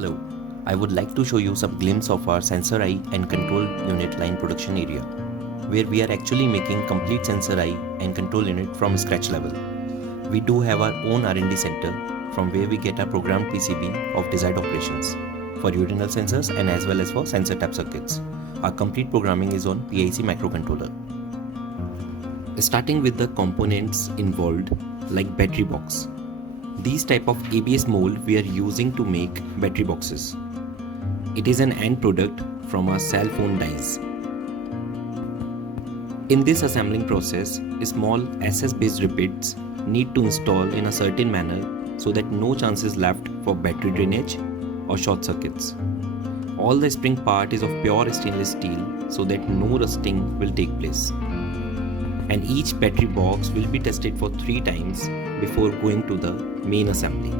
Hello, I would like to show you some glimpse of our sensor eye and control unit line production area, where we are actually making complete sensor eye and control unit from scratch level. We do have our own R&D center from where we get our programmed PCB of desired operations for urinal sensors and as well as for sensor tap circuits. Our complete programming is on PIC microcontroller. Starting with the components involved like battery box. These type of ABS mold we are using to make battery boxes. It is an end product from our cell phone dies. In this assembling process, small SS based repeats need to install in a certain manner so that no chance is left for battery drainage or short circuits. All the spring part is of pure stainless steel so that no rusting will take place. And each battery box will be tested for 3 times before going to the main assembly.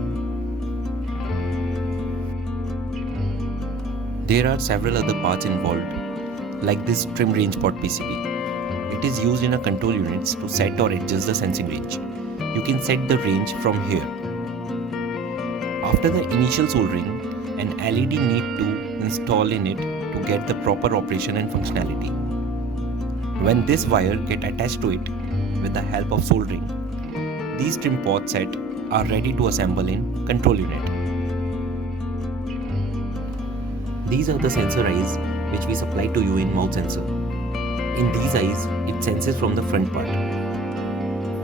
There are several other parts involved, like this trim range pot PCB. It is used in a control units to set or adjust the sensing range. You can set the range from here. After the initial soldering, an LED need to install in it to get the proper operation and functionality. When this wire get attached to it with the help of soldering, these trim pot set are ready to assemble in control unit. These are the sensor eyes which we supply to you in mouth sensor. In these eyes, it senses from the front part.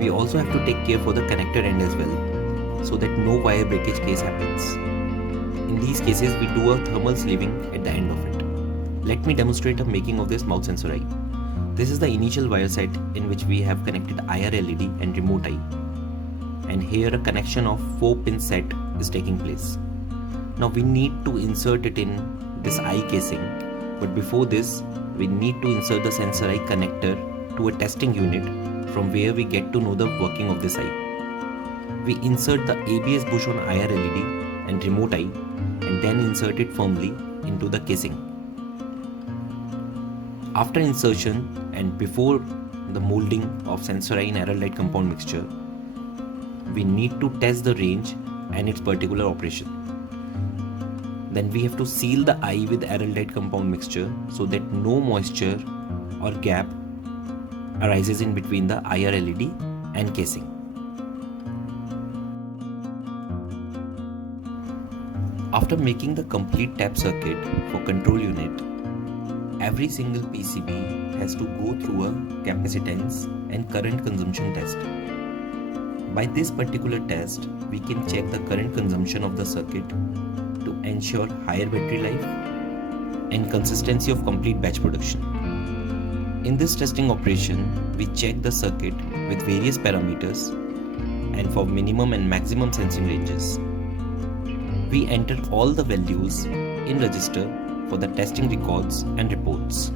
We also have to take care for the connector end as well, so that no wire breakage case happens. In these cases, we do a thermal sleeving at the end of it. Let me demonstrate a making of this mouth sensor eye. This is the initial wire set in which we have connected IR LED and remote eye. And here a connection of 4-pin set is taking place. Now we need to insert it in this eye casing, but before this we need to insert the sensor eye connector to a testing unit from where we get to know the working of this eye. We insert the ABS bush on IR LED and remote eye and then insert it firmly into the casing. After insertion and before the molding of sensor eye in araldite compound mixture, we need to test the range and its particular operation. Then we have to seal the eye with araldite compound mixture so that no moisture or gap arises in between the IR LED and casing. After making the complete tap circuit for control unit, every single PCB has to go through a capacitance and current consumption test. By this particular test, we can check the current consumption of the circuit to ensure higher battery life and consistency of complete batch production. In this testing operation, we check the circuit with various parameters and for minimum and maximum sensing ranges. We enter all the values in register for the testing records and reports.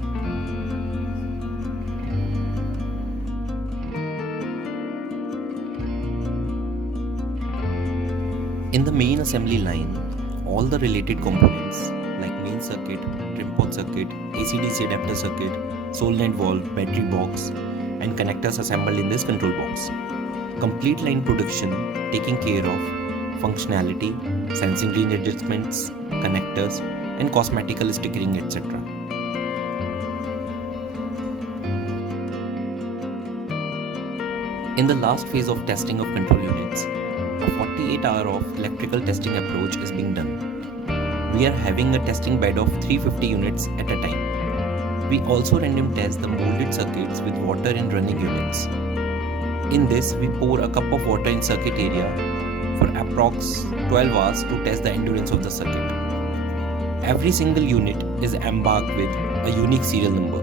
In the main assembly line, all the related components like main circuit, trim pot circuit, AC/DC adapter circuit, solenoid valve, battery box and connectors assembled in this control box. Complete line production taking care of functionality, sensing range adjustments, connectors and cosmetical stickering, etc. In the last phase of testing of control units, a 48-hour of electrical testing approach is being done. We are having a testing bed of 350 units at a time. We also random test the molded circuits with water in running units. In this, we pour a cup of water in circuit area for approx 12 hours to test the endurance of the circuit. Every single unit is embarked with a unique serial number.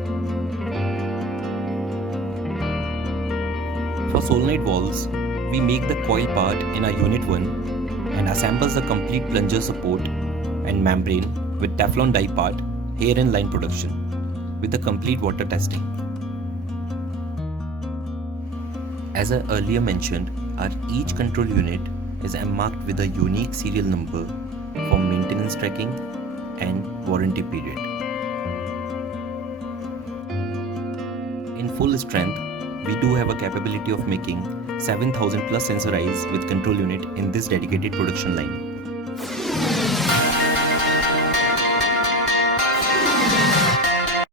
For solenoid valves, we make the coil part in our unit 1 and assembles the complete plunger support and membrane with Teflon die part here in line production with the complete water testing. As I earlier mentioned, our each control unit is marked with a unique serial number for maintenance tracking and warranty period. In full strength, we do have a capability of making 7,000 plus sensor eyes with control unit in this dedicated production line.